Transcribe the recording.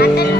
গাইব